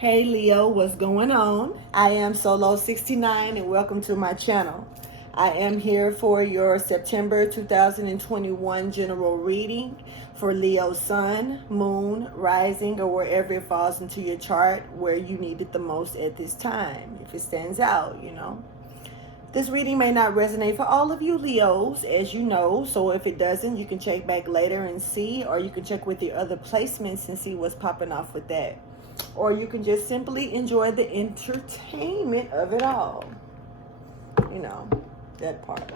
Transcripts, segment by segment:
Hey Leo, what's going on? I am Solo69 and welcome to my channel. I am here for your September 2021 general reading for Leo Sun, Moon, Rising, or wherever it falls into your chart where you need it the most at this time. If it stands out. This reading may not resonate for all of you Leos, as you know, so if it doesn't, you can check back later and see, or you can check with your other placements and see what's popping off with that. Or you can just simply enjoy the entertainment of it all. That part.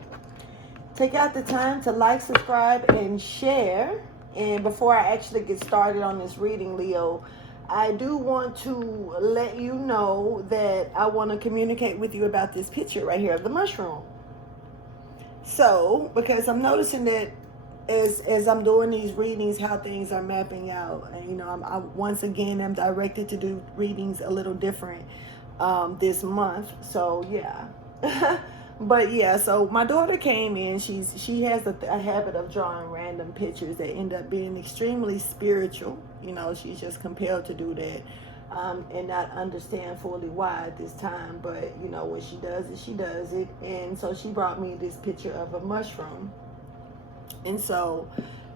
Take out the time to like, subscribe, and share. And before I actually get started on this reading, Leo, I do want to let you know that I want to communicate with you about this picture right here of the mushroom. So, because I'm noticing that as I'm doing these readings, how things are mapping out, and I once again am directed to do readings a little different this month. So yeah, but yeah. So my daughter came in. She has a habit of drawing random pictures that end up being extremely spiritual. She's just compelled to do that. And not understand fully why at this time, but what she does is she does it. And so she brought me this picture of a mushroom. And so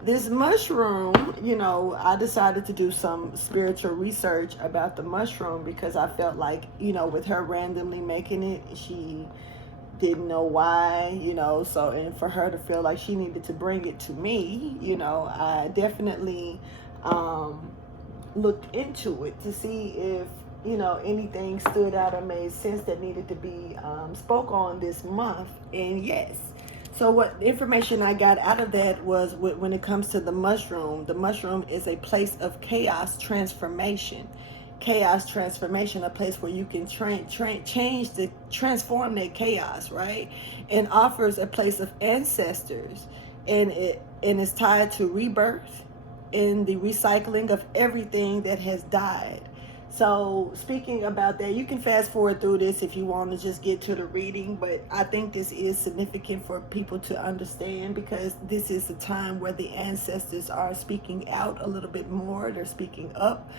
this mushroom, I decided to do some spiritual research about the mushroom because I felt like, with her randomly making it, she didn't know why, so, and for her to feel like she needed to bring it to me, I definitely looked into it to see if, anything stood out or made sense that needed to be spoke on this month. And yes. So what information I got out of that was when it comes to the mushroom is a place of chaos transformation. Chaos transformation, a place where you can transform that chaos, right? And offers a place of ancestors, and it's tied to rebirth and the recycling of everything that has died. So speaking about that, you can fast forward through this if you want to just get to the reading, but I think this is significant for people to understand because this is a time where the ancestors are speaking out a little bit more. They're speaking up.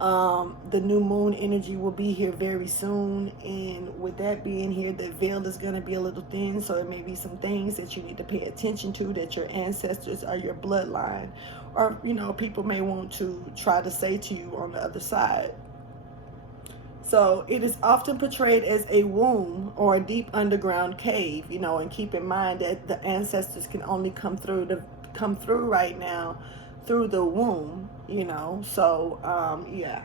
The new moon energy will be here very soon, and with that being here, the veil is going to be a little thin, so there may be some things that you need to pay attention to that your ancestors or your bloodline or people may want to try to say to you on the other side. So it is often portrayed as a womb or a deep underground cave, and keep in mind that the ancestors can only come through right now through the womb, So yeah.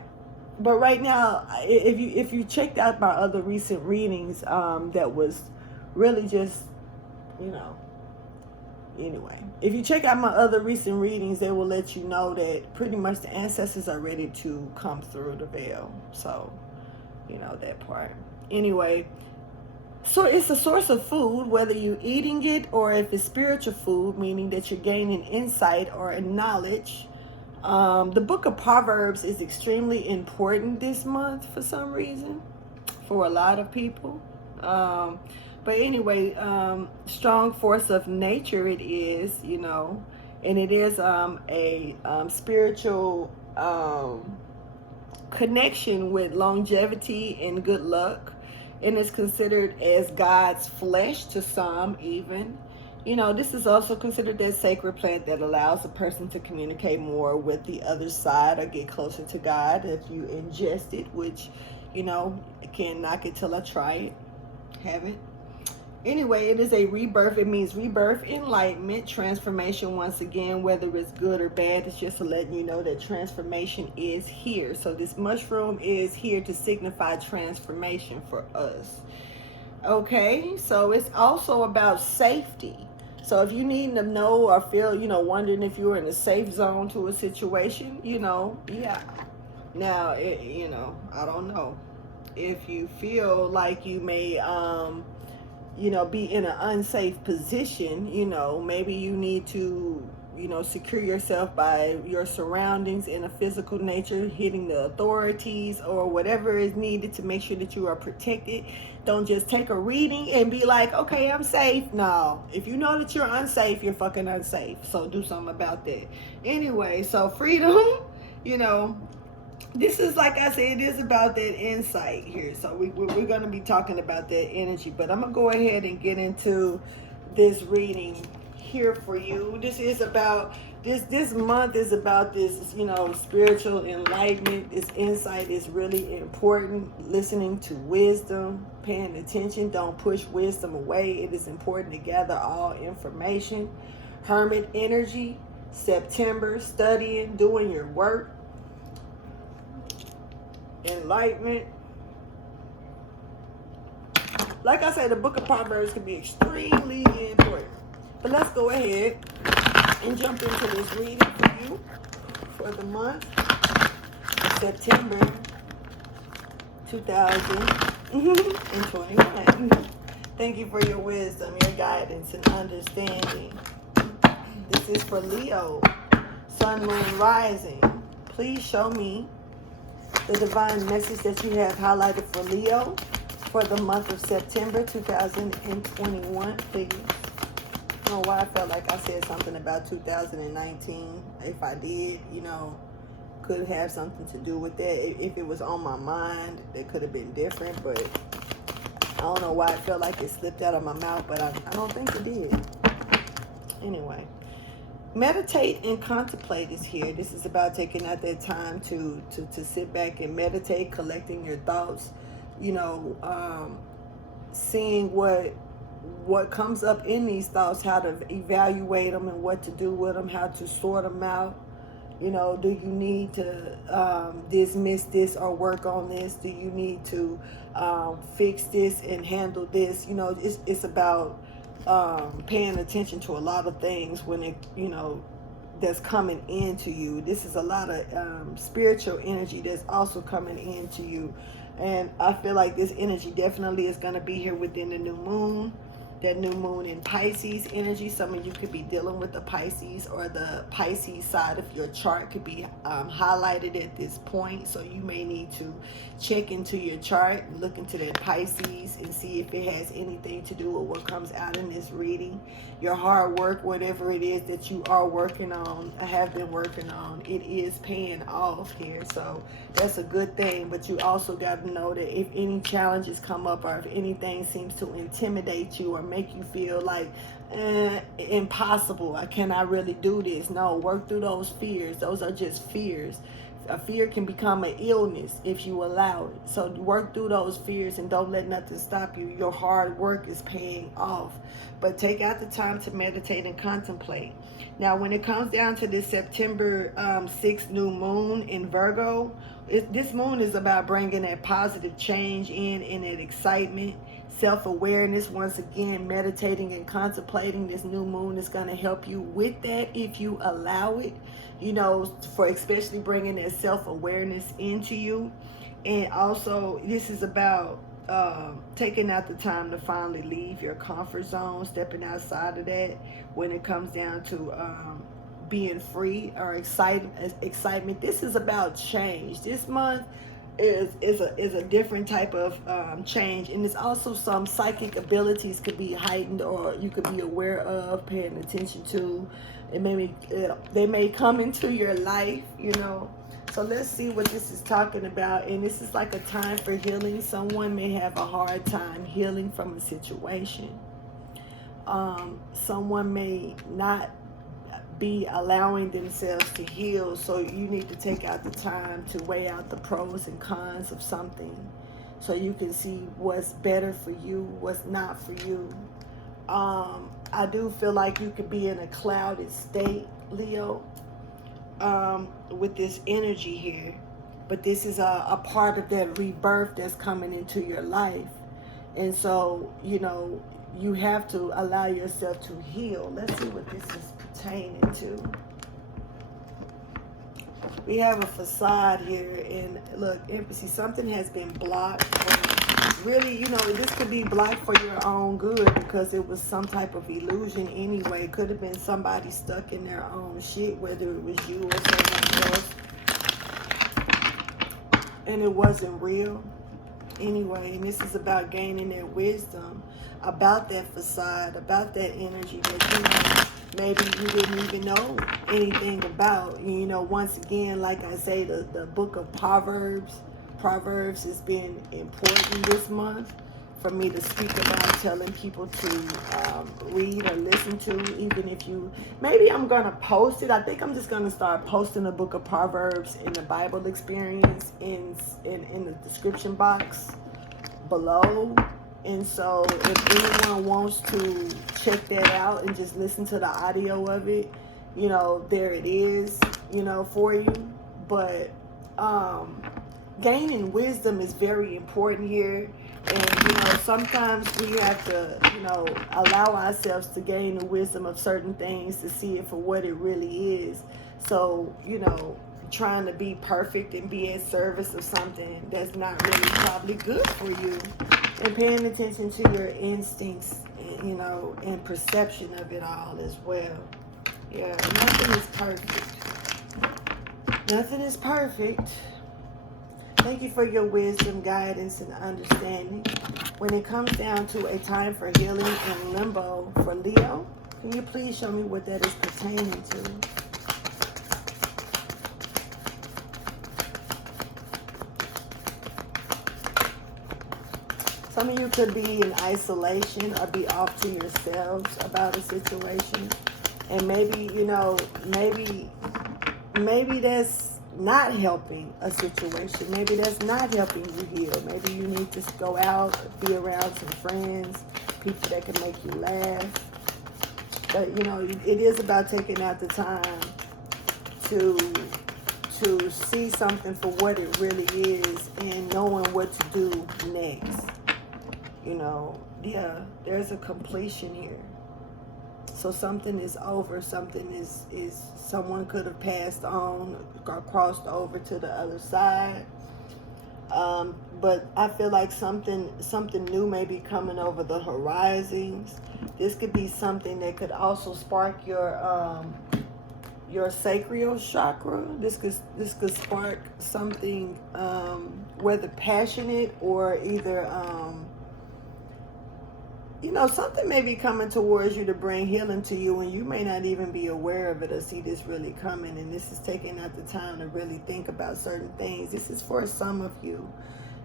But right now, if you checked out my other recent readings, that was really just, anyway. If you check out my other recent readings, they will let you know that pretty much the ancestors are ready to come through the veil. So that part. Anyway, so it's a source of food, whether you're eating it or if it's spiritual food, meaning that you're gaining insight or knowledge. The book of Proverbs is extremely important this month for some reason, for a lot of people. But anyway, strong force of nature it is, and it is a spiritual connection with longevity and good luck, and is considered as God's flesh to some even. This is also considered that sacred plant that allows a person to communicate more with the other side or get closer to God if you ingest it, which I can't knock it till I try it, have it. Anyway, it is a rebirth. It means rebirth, enlightenment, transformation. Once again, whether it's good or bad, it's just to letting you know that transformation is here. So this mushroom is here to signify transformation for us. Okay, so it's also about safety. So if you need to know or feel, wondering if you're in a safe zone to a situation, yeah. Now, I don't know. If you feel like you may, be in an unsafe position, maybe you need to, secure yourself by your surroundings in a physical nature, hitting the authorities or whatever is needed to make sure that you are protected. Don't just take a reading and be like, okay, I'm safe. No, if you know that you're unsafe, you're fucking unsafe. So do something about that. Anyway, so freedom, This is, like I said, it is about that insight here. So we're going to be talking about that energy. But I'm going to go ahead and get into this reading here for you. This is about, this month is about this, spiritual enlightenment. This insight is really important. Listening to wisdom, paying attention. Don't push wisdom away. It is important to gather all information. Hermit energy, September, studying, doing your work. Enlightenment. Like I said, the book of Proverbs can be extremely important. But let's go ahead and jump into this reading for you for the month of September 2021. Thank you for your wisdom, your guidance, and understanding. This is for Leo, Sun, Moon, Rising. Please show me the divine message that you have highlighted for Leo for the month of September 2021, please. I don't know why I felt like I said something about 2019. If I did, could have something to do with that. If it was on my mind, it could have been different, but I don't know why I felt like it slipped out of my mouth, but I don't think it did. Anyway. Meditate and contemplate is here. This is about taking out that time to sit back and meditate, collecting your thoughts, seeing what comes up in these thoughts, how to evaluate them and what to do with them, how to sort them out. Do you need to dismiss this or work on this? Do you need to fix this and handle this? It's about paying attention to a lot of things when it, that's coming into you. This is a lot of spiritual energy that's also coming into you. And I feel like this energy definitely is going to be here within the new moon. That new moon in Pisces energy. Some of you could be dealing with the Pisces, or the Pisces side of your chart could be highlighted at this point. So you may need to check into your chart, look into that Pisces, and see if it has anything to do with what comes out in this reading. Your hard work, whatever it is that you are working on, have been working on, it is paying off here. So that's a good thing. But you also got to know that if any challenges come up, or if anything seems to intimidate you or make you feel like impossible, I cannot really do this. No, work through those fears. Those are just fears. A fear can become an illness if you allow it. So work through those fears and don't let nothing stop you. Your hard work is paying off. But take out the time to meditate and contemplate. Now, when it comes down to this September 6th new moon in Virgo, this moon is about bringing that positive change in and that excitement, self-awareness. Once again, meditating and contemplating, this new moon is going to help you with that if you allow it, for especially bringing that self-awareness into you. And also, this is about taking out the time to finally leave your comfort zone, stepping outside of that when it comes down to being free or excitement. This is about change. This month is a different type of change, and it's also some psychic abilities could be heightened, or you could be aware of, paying attention to. They may come into your life, So let's see what this is talking about. And this is like a time for healing. Someone may have a hard time healing from a situation. Someone may not be allowing themselves to heal, so you need to take out the time to weigh out the pros and cons of something, so you can see what's better for you, what's not for you. I do feel like you could be in a clouded state, Leo, with this energy here, but this is a part of that rebirth that's coming into your life. And so you have to allow yourself to heal. Let's see what this is pertaining to. We have a facade here, and look, empathy, something has been blocked. Really, this could be blocked for your own good, because it was some type of illusion anyway. It could have been somebody stuck in their own shit, whether it was you or someone else, and it wasn't real anyway. And this is about gaining that wisdom about that facade, about that energy that maybe you didn't even know anything about. You know, once again, like I say, the book of Proverbs has been important this month for me to speak about, telling people to read or listen to, even if you, maybe I'm going to post it. I think I'm just going to start posting the book of Proverbs in the Bible experience in the description box below. And so if anyone wants to check that out and just listen to the audio of it, you know, there it is, you know, for you. But gaining wisdom is very important here. And, you know, sometimes we have to, you know, allow ourselves to gain the wisdom of certain things to see it for what it really is. So, you know, trying to be perfect and be at service of something that's not really probably good for you, and paying attention to your instincts, you know, and perception of it all as well. Yeah, nothing is perfect. Nothing is perfect. Thank you for your wisdom, guidance, and understanding. When it comes down to a time for healing and limbo for Leo, can you please show me what that is pertaining to? Some of you could be in isolation or be off to yourselves about a situation. And maybe, you know, maybe that's not helping a situation. Maybe that's not helping you heal. Maybe you need to go out, be around some friends, people that can make you laugh. But, you know, it is about taking out the time to see something for what it really is and knowing what to do next. You know, yeah, there's a completion here. So something is over, something is someone could have passed on or crossed over to the other side. But I feel like something new may be coming over the horizons. This could be something that could also spark your sacral chakra. This could spark something, whether passionate or either you know, something may be coming towards you to bring healing to you, and you may not even be aware of it or see this really coming. And this is taking out the time to really think about certain things. This is for some of you.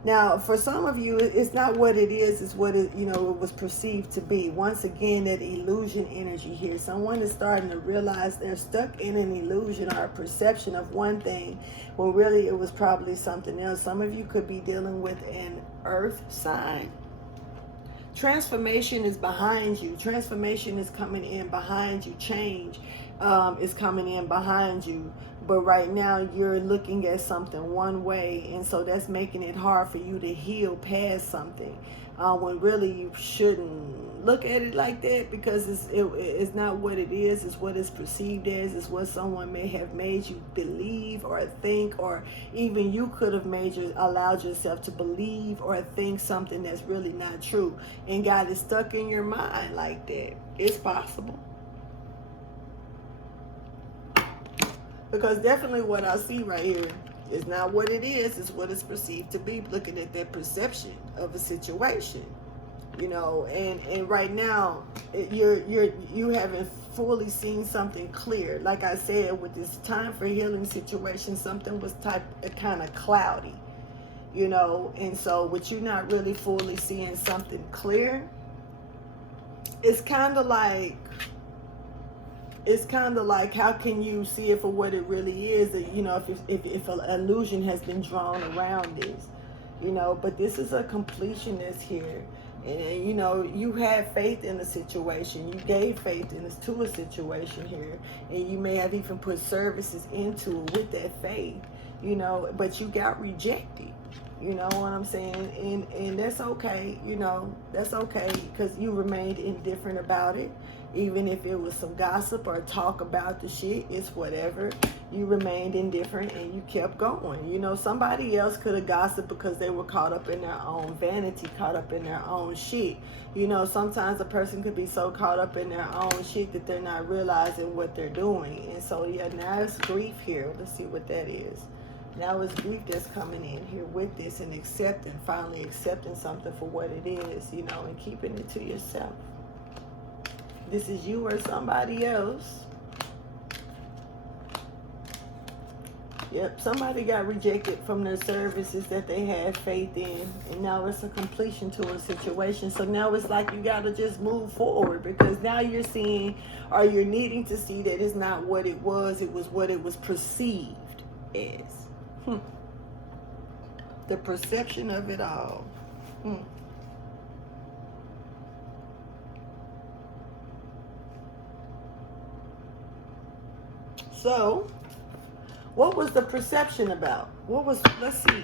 Now, for some of you, it's not what it is, it's what it, you know, it was perceived to be. Once again, that illusion energy here. Someone is starting to realize they're stuck in an illusion or a perception of one thing, when really it was probably something else. Some of you could be dealing with an earth sign. Transformation is behind you. Transformation is coming in behind you. Change is coming in behind you. But right now you're looking at something one way, and so that's making it hard for you to heal past something. When really you shouldn't look at it like that, because it's not what it is. It's what it's perceived as. It's what someone may have made you believe or think, or even you could have allowed yourself to believe or think something that's really not true, and got it stuck in your mind like that. It's possible. Because definitely what I see right here is not what it is, it's what it's perceived to be, looking at that perception of a situation. You know, and right now you haven't fully seen something clear. Like I said, with this time for healing situation, something was kind of cloudy, you know. And so with you not really fully seeing something clear, it's kind of like how can you see it for what it really is? That, you know, if an illusion has been drawn around this, you know. But this is a completion that's here. And, you know, you had faith in a situation. You gave faith to a situation here. And you may have even put services into it with that faith, you know. But you got rejected. You know what I'm saying? And that's okay, you know. That's okay, because you remained indifferent about it. Even if it was some gossip or talk about the shit, it's whatever. You remained indifferent and you kept going. You know, somebody else could have gossiped because they were caught up in their own vanity, caught up in their own shit. You know, sometimes a person could be so caught up in their own shit that they're not realizing what they're doing. And so, yeah, now it's grief here. Let's see what that is. Now it's grief that's coming in here with this, and finally accepting something for what it is, you know, and keeping it to yourself. This is you or somebody else. Yep, somebody got rejected from their services that they had faith in, and now it's a completion to a situation. So now it's like you got to just move forward, because now you're seeing, or you're needing to see, that it's not what it was what it was perceived as. The perception of it all. So, what was the perception about? Let's see.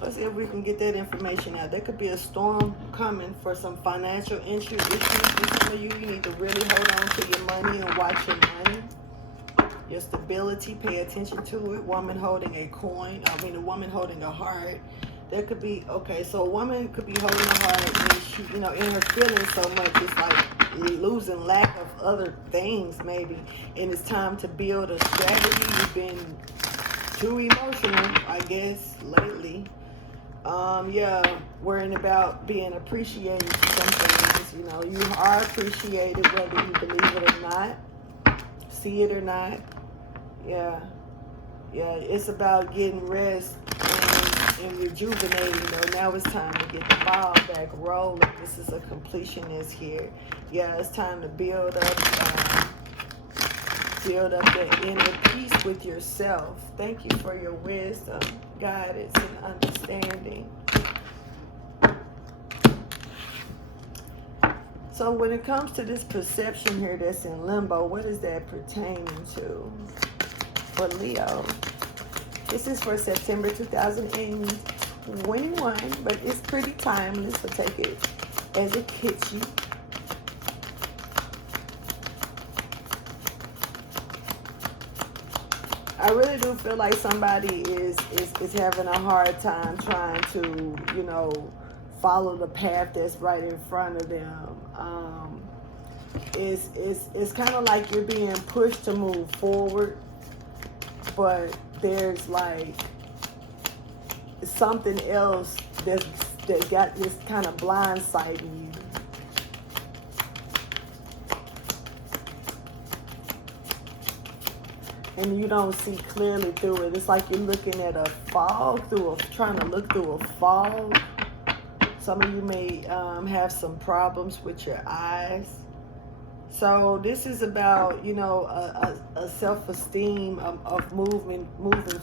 Let's see if we can get that information out. There could be a storm coming for some financial issues for some of you. You need to really hold on to your money and watch your money. Your stability, pay attention to it. Woman holding a coin, a woman holding a heart. There could be, so a woman could be holding a heart, and she, in her feelings so much, it's like losing lack of other things maybe, and it's time to build a strategy. You've been too emotional, I guess, lately. Worrying about being appreciated for some things. You are appreciated whether you believe it or not, see it or not. It's about getting rest and rejuvenating. Now it's time to get the ball back rolling. This is a completionist here. It's time to build up that inner peace with yourself. Thank you for your wisdom, guidance, and understanding. So when it comes to this perception here that's in limbo, what is that pertaining to for Leo? This is for September 2021, but it's pretty timeless, so take it as it hits you. I really do feel like somebody is having a hard time trying to, follow the path that's right in front of them. It's kind of like you're being pushed to move forward, but there's like something else that got this kind of blindsiding you. And you don't see clearly through it. It's like you're looking at a fog trying to look through a fog. Some of you may have some problems with your eyes. So this is about, a self-esteem of moving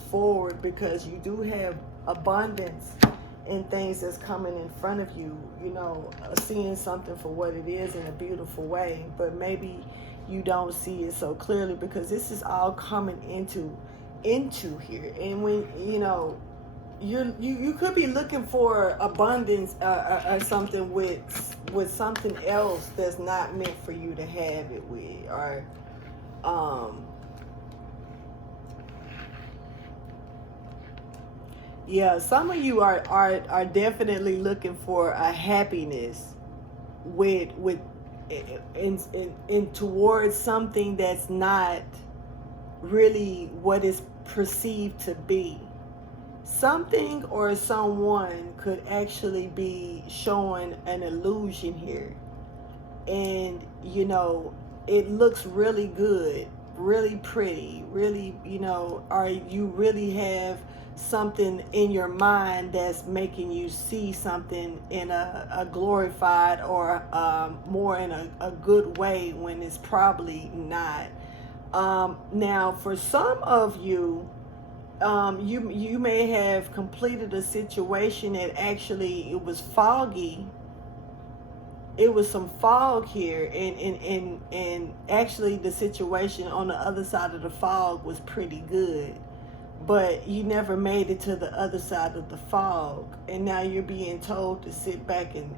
forward, because you do have abundance in things that's coming in front of you, seeing something for what it is in a beautiful way, but maybe you don't see it so clearly, because this is all coming into here. And when, you could be looking for abundance or something with something else that's not meant for you to have it with, or some of you are definitely looking for a happiness with in towards something that's not really what is perceived to be. Something or someone could actually be showing an illusion here, and it looks really good, really pretty, really, or you really have something in your mind that's making you see something in a glorified or more in a good way, when it's probably not. Now for some of you, you may have completed a situation that actually it was foggy. It was some fog here, and actually the situation on the other side of the fog was pretty good, but you never made it to the other side of the fog, and now you're being told to sit back and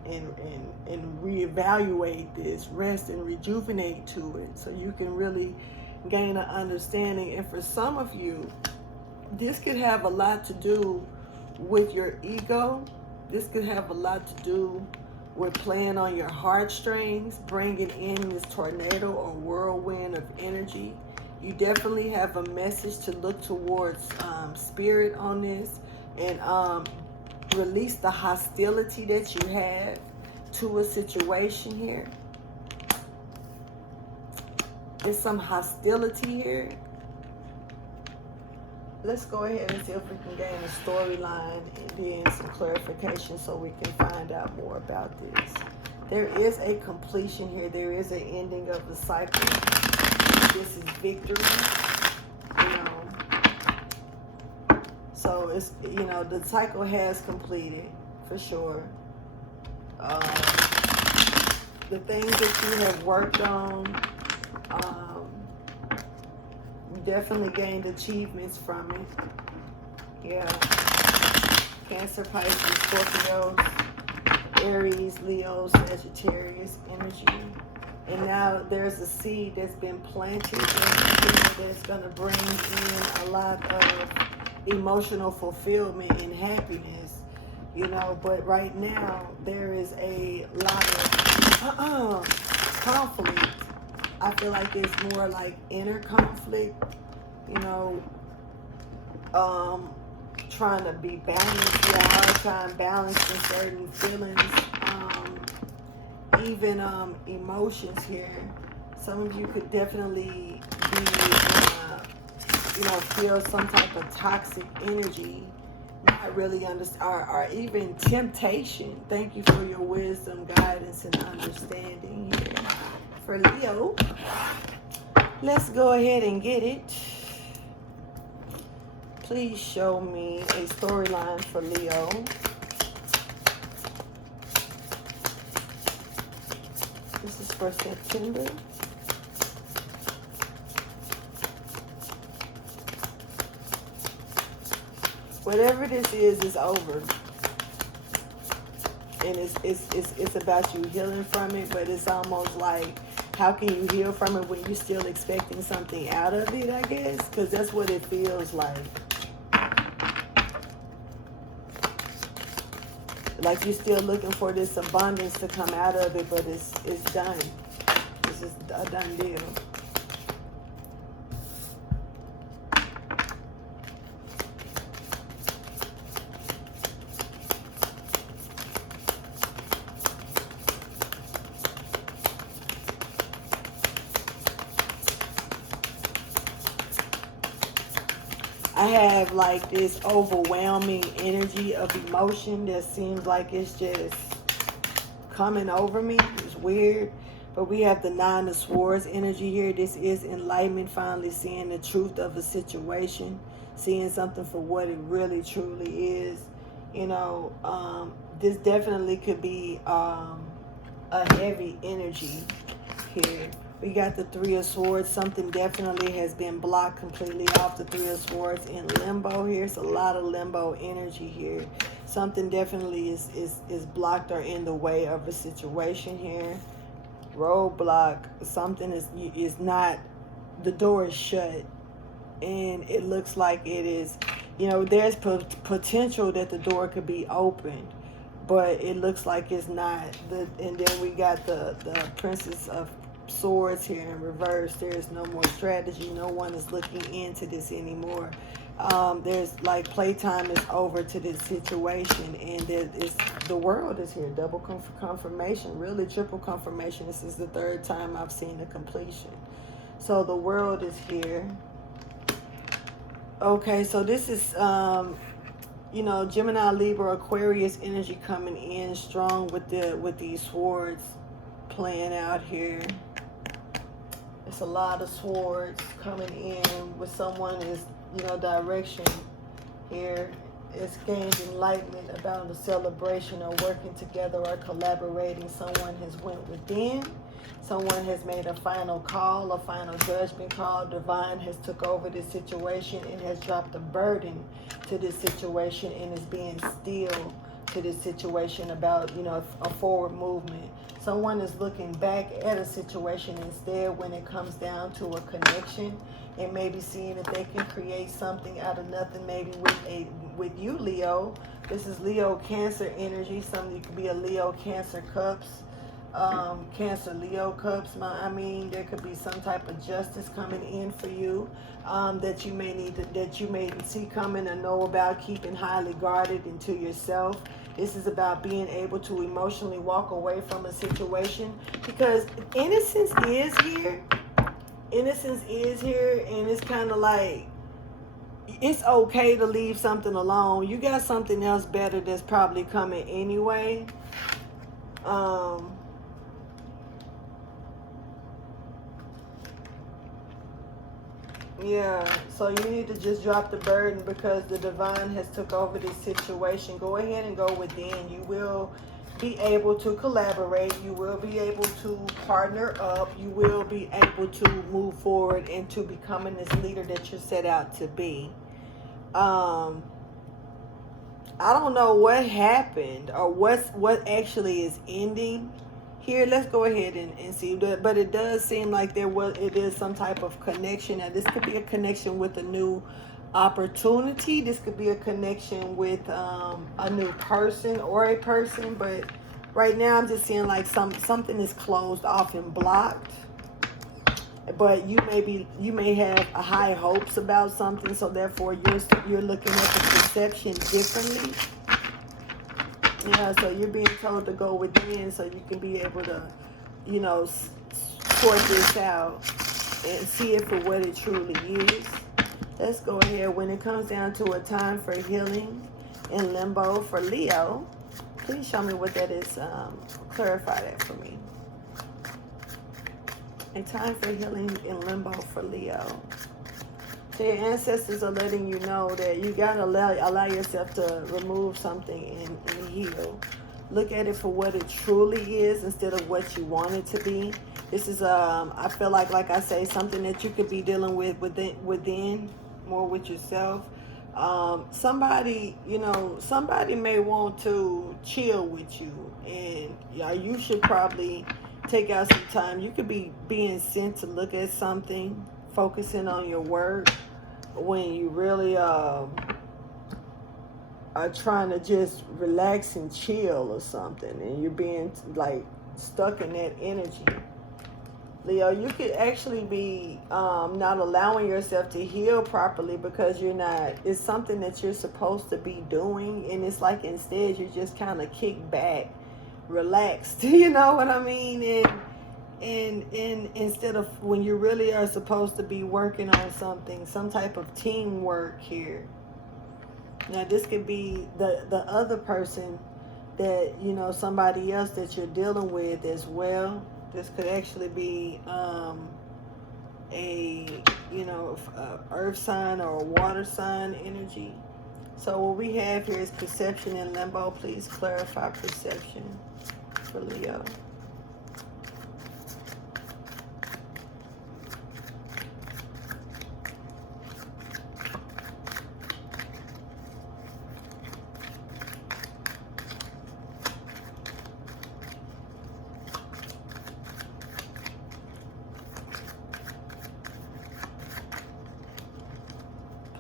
reevaluate this, rest and rejuvenate to it, so you can really gain an understanding. And for some of you, this could have a lot to do with your ego. This could have a lot to do with playing on your heartstrings, bringing in this tornado or whirlwind of energy. You definitely have a message to look towards spirit on this, and release the hostility that you have to a situation here. There's some hostility here. Let's go ahead and see if we can gain a storyline and then some clarification so we can find out more about this. There is a completion here. There is an ending of the cycle. This is victory, you know. So it's, you know, the cycle has completed for sure. The things that you have worked on, you definitely gained achievements from it. Yeah. Cancer, Pisces, Scorpios, Aries, Leo, Sagittarius energy. And now there's a seed that's been planted that's going to bring in a lot of emotional fulfillment and happiness, you know. But right now there is a lot of conflict. I feel like it's more like inner conflict, you know, trying to be balanced. You have a hard time balancing certain feelings, even emotions here. Some of you could definitely be, you know, feel some type of toxic energy, not really understand, or even temptation. Thank you for your wisdom, guidance, and understanding here. For Leo, let's go ahead and get it. Please show me a storyline for Leo. This is for September. Whatever this is over. And it's about you healing from it, but it's almost like, how can you heal from it when you're still expecting something out of it, I guess? Because that's what it feels like. Like you're still looking for this abundance to come out of it, but it's done. It's just a done deal. I have like this overwhelming energy of emotion that seems like it's just coming over me. It's weird. But we have the Nine of Swords energy here. This is enlightenment, finally seeing the truth of a situation, seeing something for what it really truly is. You know, this definitely could be a heavy energy here. We got the Three of Swords. Something definitely has been blocked completely off. The Three of Swords in limbo here. It's a lot of limbo energy here. Something definitely is blocked or in the way of a situation here. Roadblock. Something is not, the door is shut. And it looks like it is, you know, there's potential that the door could be opened. But it looks like it's not. And then we got the Princess of Swords here in reverse. There is no more strategy. No one is looking into this anymore. There's like playtime is over to this situation, and the world is here. Double confirmation, really triple confirmation. This is the third time I've seen the completion. So the world is here. Okay, so this is you know, Gemini, Libra, Aquarius energy coming in strong with these swords playing out here. It's a lot of swords coming in with someone is, you know, direction here. It's gained enlightenment about the celebration or working together or collaborating. Someone has went within. Someone has made a final call, a final judgment call. Divine has took over this situation and has dropped a burden to this situation and is being still to this situation about, you know, a forward movement. Someone is looking back at a situation instead when it comes down to a connection and maybe seeing if they can create something out of nothing, maybe with you, Leo. This is Leo Cancer energy. Something could be a Leo Cancer cups. Cancer Leo cups. I mean, there could be some type of justice coming in for you that you may need that you may see coming and know about, keeping highly guarded into yourself. This is about being able to emotionally walk away from a situation because innocence is here. innocence is here, and it's kind of like it's okay to leave something alone. You got something else better that's probably coming anyway. Yeah, so you need to just drop the burden because the divine has took over this situation. Go ahead and go within. You will be able to collaborate. You will be able to partner up. You will be able to move forward into becoming this leader that you're set out to be. I don't know what happened or what actually is ending here. Let's go ahead and see. But it does seem like it is some type of connection. Now this could be a connection with a new opportunity. This could be a connection with a new person or a person. But right now I'm just seeing like something is closed off and blocked. But you may have high hopes about something, so therefore you're looking at the perception differently. Yeah, so you're being told to go within so you can be able to, sort this out and see it for what it truly is. Let's go ahead. When it comes down to a time for healing in limbo for Leo, please show me what that is. Clarify that for me. A time for healing in limbo for Leo. So your ancestors are letting you know that you got to allow yourself to remove something and heal. Look at it for what it truly is instead of what you want it to be. This is, I feel like I say, something that you could be dealing with within more with yourself. Somebody may want to chill with you, and you should probably take out some time. You could be being sent to look at something, focusing on your work, when you really are trying to just relax and chill or something, and you're being like stuck in that energy. Leo, you could actually be not allowing yourself to heal properly because you're not. It's something that you're supposed to be doing, and it's like instead you're just kind of kicked back, relaxed. You know what I mean? And instead of when you really are supposed to be working on something, some type of teamwork here. Now this could be the other person that, somebody else that you're dealing with as well. This could actually be a earth sign or a water sign energy. So what we have here is perception in limbo. Please clarify perception for Leo.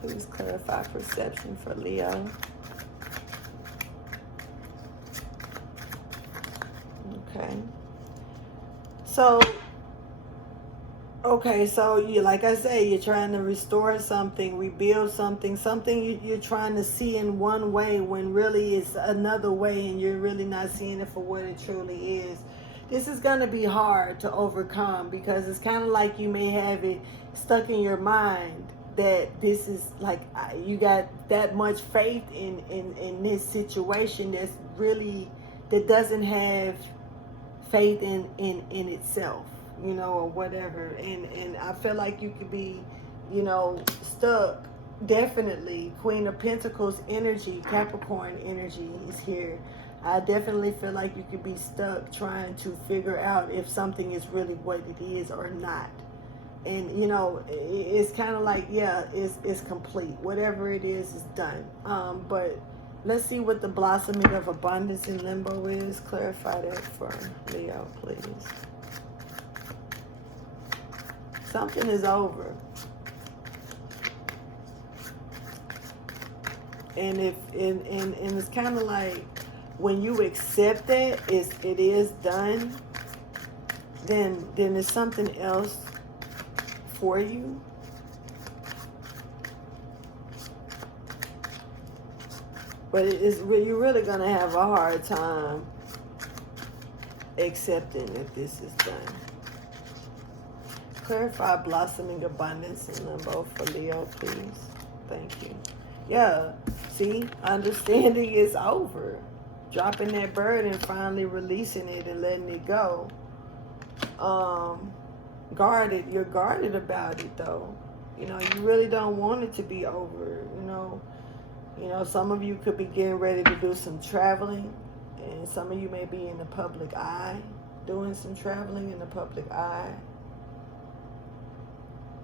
Please clarify perception for Leo. Okay. So you, like I say, you're trying to restore something, rebuild something you're trying to see in one way when really it's another way, and you're really not seeing it for what it truly is. This is going to be hard to overcome because it's kind of like you may have it stuck in your mind that this is like you got that much faith in this situation that doesn't have faith in itself, or whatever. And I feel like you could be, stuck. Definitely Queen of Pentacles energy, Capricorn energy is here. I definitely feel like you could be stuck trying to figure out if something is really what it is or not. And it's kind of like, yeah, it's complete. Whatever it is done. But let's see what the blossoming of abundance in limbo is. Clarify that for Leo, please. Something is over. And it's kind of like when you accept that it is done, then there's something else for you. But you're really going to have a hard time accepting that this is done. Clarify blossoming abundance in limbo for Leo, please. Thank you. Yeah, see, understanding is over. Dropping that bird and finally releasing it and letting it go. Guarded. You're guarded about it, though. You know, you really don't want it to be over. You know, some of you could be getting ready to do some traveling, and some of you may be in the public eye, doing some traveling in the public eye.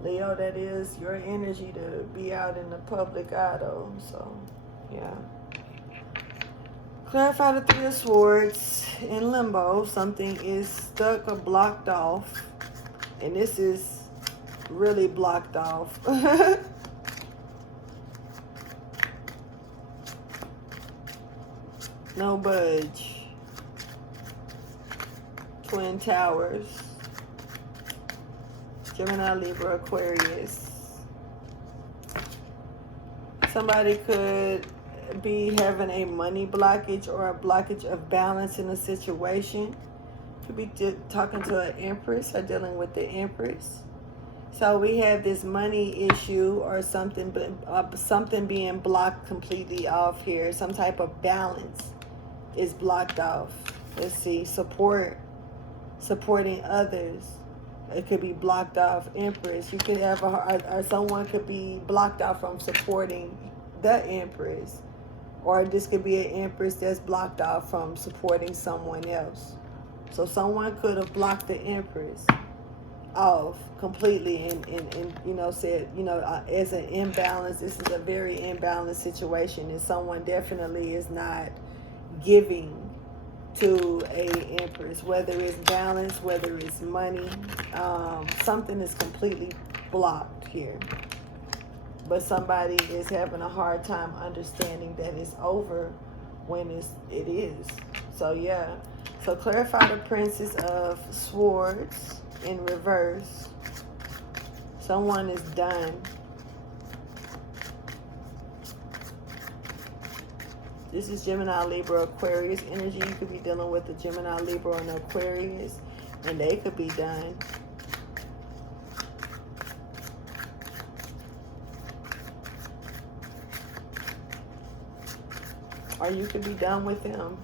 Leo, that is your energy to be out in the public eye, though. So, yeah. Clarify the Three of Swords in limbo. Something is stuck or blocked off. And this is really blocked off. No budge. Twin Towers. Gemini, Libra, Aquarius. Somebody could be having a money blockage or a blockage of balance in a situation. Could be talking to an Empress or dealing with the Empress. So we have this money issue or something being blocked completely off here. Some type of balance is blocked off. Let's see. Supporting others. It could be blocked off. Empress. You could have or someone could be blocked off from supporting the Empress. Or this could be an Empress that's blocked off from supporting someone else. So someone could have blocked the Empress off completely and said, as an imbalance, this is a very imbalanced situation, and someone definitely is not giving to a Empress, whether it's balance, whether it's money. Something is completely blocked here. But somebody is having a hard time understanding that it's over when it is. So yeah. So clarify the Princess of Swords in reverse. Someone is done. This is Gemini, Libra, Aquarius energy. You could be dealing with a Gemini, Libra, and Aquarius, and they could be done. Or you could be done with them.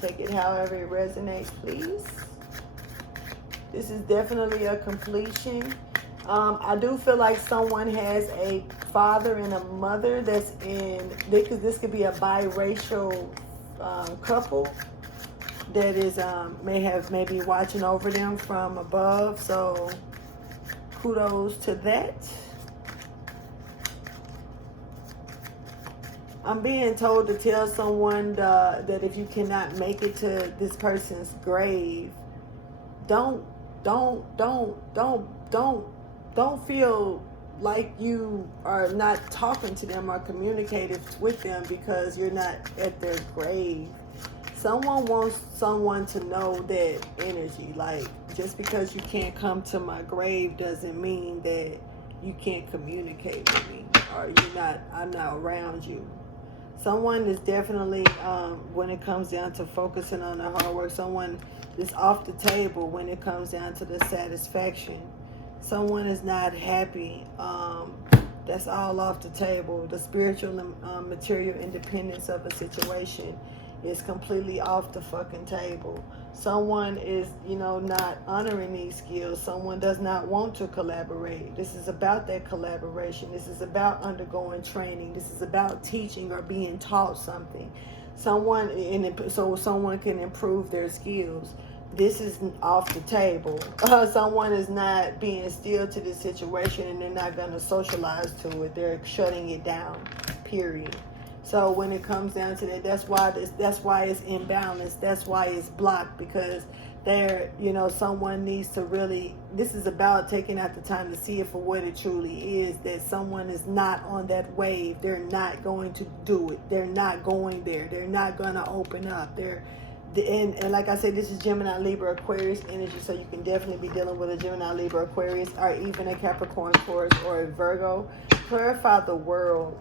Take it however it resonates, please. This is definitely a completion. I do feel like someone has a father and a mother that's in, because this could be a biracial couple that is maybe watching over them from above. So kudos to that. I'm being told to tell someone that if you cannot make it to this person's grave, don't feel like you are not talking to them or communicating with them because you're not at their grave. Someone wants someone to know that energy. Like, just because you can't come to my grave doesn't mean that you can't communicate with me or I'm not around you. Someone is definitely, when it comes down to focusing on the hard work, someone is off the table when it comes down to the satisfaction. Someone is not happy. That's all off the table. The spiritual and material independence of a situation is completely off the fucking table. Someone is, not honoring these skills. Someone does not want to collaborate. This is about that collaboration. This is about undergoing training. This is about teaching or being taught something. So someone can improve their skills. This is off the table. Someone is not being still to this situation, and they're not going to socialize to it. They're shutting it down, period. So when it comes down to that, that's why it's imbalanced. That's why it's blocked, because someone needs to really, this is about taking out the time to see it for what it truly is, that someone is not on that wave. They're not going to do it. They're not going there. They're not going to open up. And like I said, this is Gemini, Libra, Aquarius energy, so you can definitely be dealing with a Gemini, Libra, Aquarius, or even a Capricorn, Taurus, or a Virgo. Clarify the world,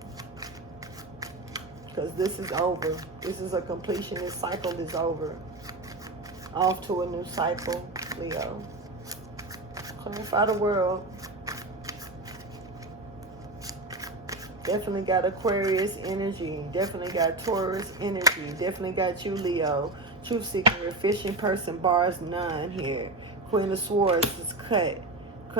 because this is over. This is a completion. This cycle is over. Off to a new cycle, Leo. Clarify the world. Definitely got Aquarius energy. Definitely got Taurus energy. Definitely got you, Leo. Truth seeker, fishing person, bars none here. Queen of Swords is cut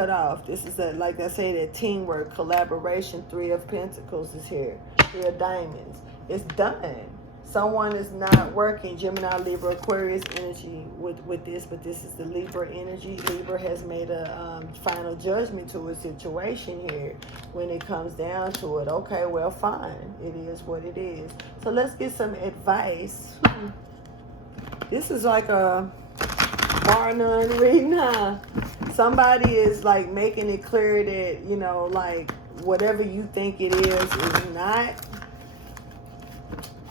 off. This is like I say, that teamwork, collaboration. Three of Pentacles is here. Three of Diamonds. It's done. Someone is not working. Gemini, Libra, Aquarius energy with this, but this is the Libra energy. Libra has made a final judgment to a situation here when it comes down to it. Okay, well, fine. It is what it is. So let's get some advice. This is like a bar none reading, huh? Somebody is like making it clear that, you know, like whatever you think it is not.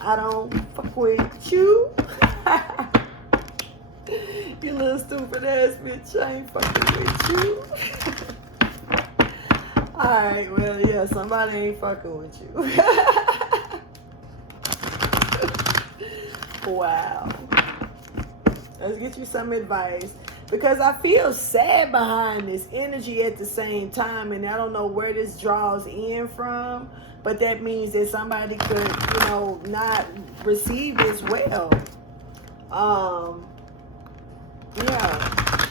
I don't fuck with you. You little stupid ass bitch. I ain't fucking with you. Alright, well, yeah, somebody ain't fucking with you. Wow. Let's get you some advice. Because I feel sad behind this energy at the same time. And I don't know where this draws in from. But that means that somebody could, you know, not receive this well. Yeah.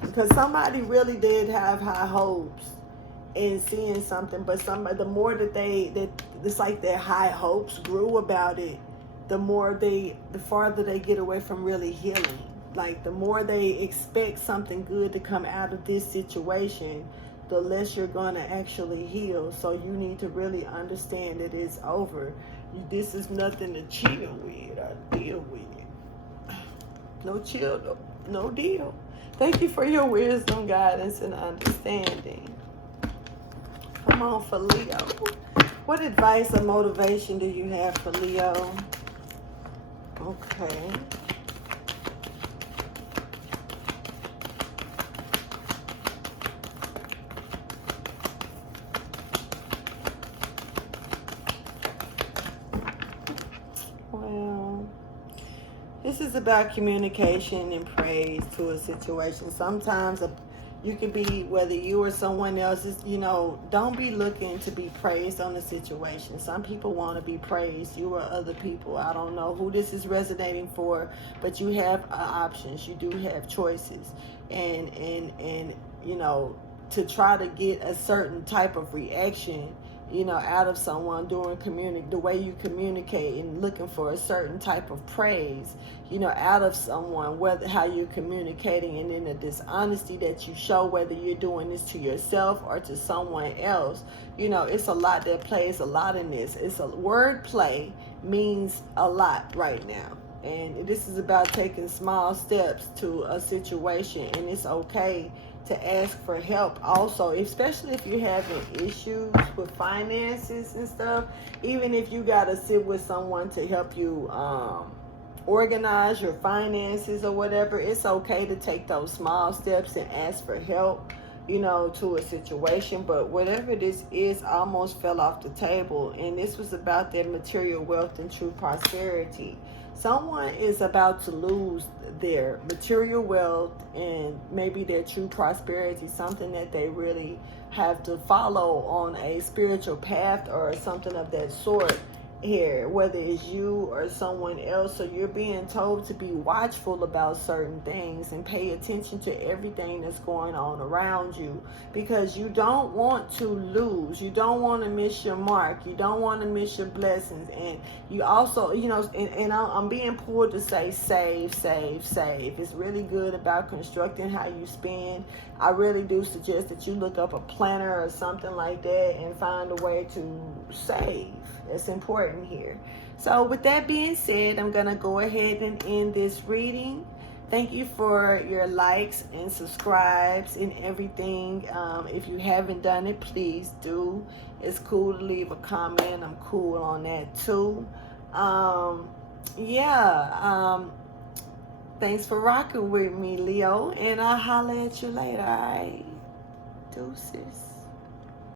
Because somebody really did have high hopes in seeing something. But the more that it's like their high hopes grew about it, the farther they get away from really healing. Like the more they expect something good to come out of this situation, the less you're going to actually heal. So you need to really understand that it's over. This is nothing to chill with or deal with. No chill, no deal. Thank you for your wisdom, guidance, and understanding. Come on for Leo. What advice or motivation do you have for Leo? Okay. Well, this is about communication and praise to a situation. Sometimes you could be, whether you or someone else is, you know, don't be looking to be praised on the situation. Some people want to be praised, you or other people. I don't know who this is resonating for, but you have options. You do have choices. And you know, to try to get a certain type of reaction, you know, out of someone during the way you communicate and looking for a certain type of praise, you know, out of someone, whether how you're communicating, and then the dishonesty that you show, whether you're doing this to yourself or to someone else. You know, it's a lot that plays a lot in this. It's a word play means a lot right now. And this is about taking small steps to a situation, and it's okay to ask for help also, especially if you're having issues with finances and stuff. Even if you got to sit with someone to help you organize your finances or whatever, it's okay to take those small steps and ask for help, you know, to a situation. But whatever this is almost fell off the table, and this was about their material wealth and true prosperity. Someone is about to lose their material wealth and maybe their true prosperity, something that they really have to follow on a spiritual path or something of that sort here, whether it's you or someone else. So you're being told to be watchful about certain things and pay attention to everything that's going on around you, because you don't want to lose. You don't want to miss your mark. You don't want to miss your blessings. And you also, you know, and I'm being pulled to say save. It's really good about constructing how you spend. I really do suggest that you look up a planner or something like that and find a way to save. It's important here. So with that being said, I'm going to go ahead and end this reading. Thank you for your likes and subscribes and everything. If you haven't done it, please do. It's cool to leave a comment. I'm cool on that too. Thanks for rocking with me, Leo. And I'll holler at you later, all right? Deuces.